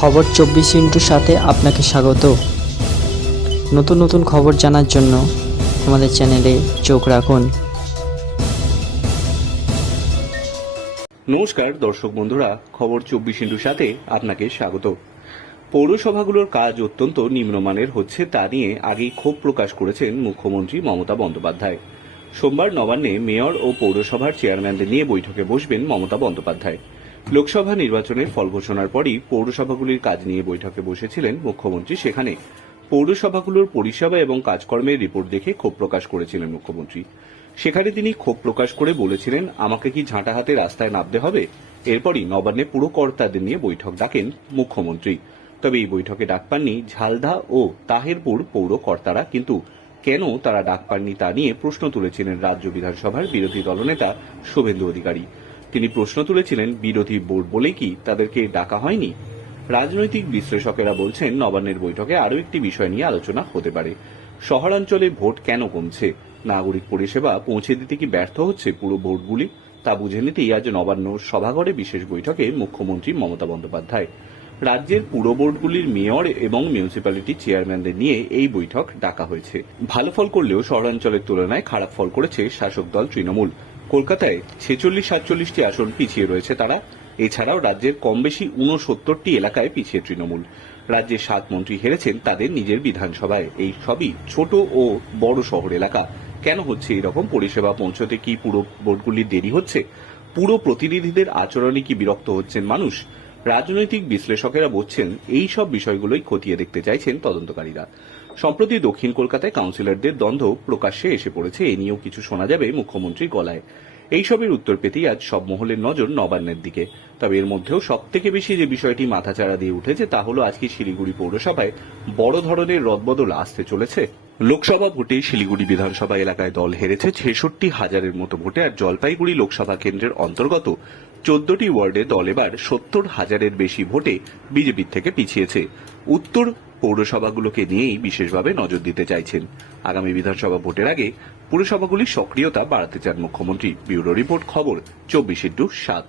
খবর চব্বিশ ইন্টুর সাথে আপনাকে স্বাগত। নতুন নতুন খবর জানার জন্য আমাদের চ্যানেলে চোখ রাখুন। নমস্কার, দর্শক বন্ধুরা, খবর চব্বিশ ইন্টুর সাথে আপনাকে স্বাগত। পৌরসভাগুলোর কাজ অত্যন্ত নিম্নমানের হচ্ছে তা নিয়ে আগেই ক্ষোভ প্রকাশ করেছেন মুখ্যমন্ত্রী মমতা বন্দ্যোপাধ্যায়। সোমবার নবান্নে মেয়র ও পৌরসভার চেয়ারম্যানদের নিয়ে বৈঠকে বসবেন মমতা বন্দ্যোপাধ্যায়। লোকসভা নির্বাচনের ফল ঘোষণার পরই পৌরসভাগুলির কাজ নিয়ে বৈঠকে বসেছিলেন মুখ্যমন্ত্রী। সেখানে পৌরসভাগুলোর পরিষেবা এবং কাজকর্মের রিপোর্ট দেখে ক্ষোভ প্রকাশ করেছিলেন মুখ্যমন্ত্রী। সেখানে তিনি ক্ষোভ প্রকাশ করে বলেছিলেন, আমাকে কি ঝাঁটা হাতে রাস্তায় নামতে হবে? এরপরই নবান্নে পুরো কর্তাদের নিয়ে বৈঠক ডাকেন মুখ্যমন্ত্রী। তবে এই বৈঠকে ডাক পাননি ঝালদা ও তাহেরপুর পৌর কর্তারা। কিন্তু কেন তারা ডাক পাননি তা নিয়ে প্রশ্ন তুলেছিলেন রাজ্য বিধানসভার বিরোধী দলনেতা শুভেন্দু অধিকারী। তিনি প্রশ্ন তুলেছিলেন, বিরোধী বোর্ড বলে কি তাদেরকে ডাকা হয়নি? রাজনৈতিক বিশ্লেষকেরা বলছেন, নবান্নের বৈঠকে আরও একটি বিষয় নিয়ে আলোচনা হতে পারে। শহরাঞ্চলে ভোট কেন কমছে? নাগরিক পরিষেবা পৌঁছে দিতে কি ব্যর্থ হচ্ছে পুরো ভোটগুলি তা বুঝে নিতেই আজ নবান্ন সভাঘরে বিশেষ বৈঠকে মুখ্যমন্ত্রী মমতা বন্দ্যোপাধ্যায়। রাজ্যের পুর বোর্ডগুলির মেয়র এবং মিউনিসিপ্যালিটি চেয়ারম্যানদের নিয়ে এই বৈঠক ডাকা হয়েছে। ভালো ফল করলেও শহরাঞ্চলের তুলনায় খারাপ ফল করেছে শাসক দল তৃণমূল। কলকাতায় ছেচল্লিশ, সাতচল্লিশটি আসন পিছিয়ে রয়েছে তারা। এছাড়াও রাজ্যের কম বেশি উনসত্তরটি এলাকায় পিছিয়ে তৃণমূল। রাজ্যের সাত মন্ত্রী হেরেছেন তাদের নিজের বিধানসভায়। এই সবই ছোট ও বড় শহর এলাকা। কেন হচ্ছে এরকম পরিষেবা পৌঁছতে কি পুরো ভোটগুলি দেরি হচ্ছে? পুরো প্রতিনিধিদের আচরণে কি বিরক্ত হচ্ছেন মানুষ? রাজনৈতিক বিশ্লেষকেরা বলছেন, এই সব বিষয়গুলোই খতিয়ে দেখতে চাইছেন তদন্তকারীরা। সম্প্রতি দক্ষিণ কলকাতায় কাউন্সিলরদের দ্বন্দ্ব প্রকাশ্যে এসে পড়েছে, এ নিয়েও কিছু শোনা যাবে মুখ্যমন্ত্রীর গলায়। এইসবের উত্তর পেতেই আজ সব মহলের নজর নবান্নের দিকে। তবে এর মধ্যেও সব থেকে বেশি যে বিষয়টি মাথাচাড়া দিয়ে উঠেছে, তা হলো আজকে শিলিগুড়ি পৌরসভায় বড় ধরনের রদবদল আসতে চলেছে। লোকসভা ভোটে শিলিগুড়ি বিধানসভা এলাকায় দল হেরেছে ছেষট্টি হাজারের মতো ভোটে আর জলপাইগুড়ি লোকসভা কেন্দ্রের অন্তর্গত চোদ্দটি ওয়ার্ডে দল এবার সত্তর হাজারের বেশি ভোটে বিজেপির থেকে পিছিয়েছে। উত্তর পৌরসভাগুলোকে নিয়েই বিশেষভাবে নজর দিতে চাইছেন। আগামী বিধানসভা ভোটের আগে পুরসভাগুলির সক্রিয়তা বাড়াতে চান মুখ্যমন্ত্রী। ব্যুরো রিপোর্ট খবর, চব্বিশ ইন্টু সাত।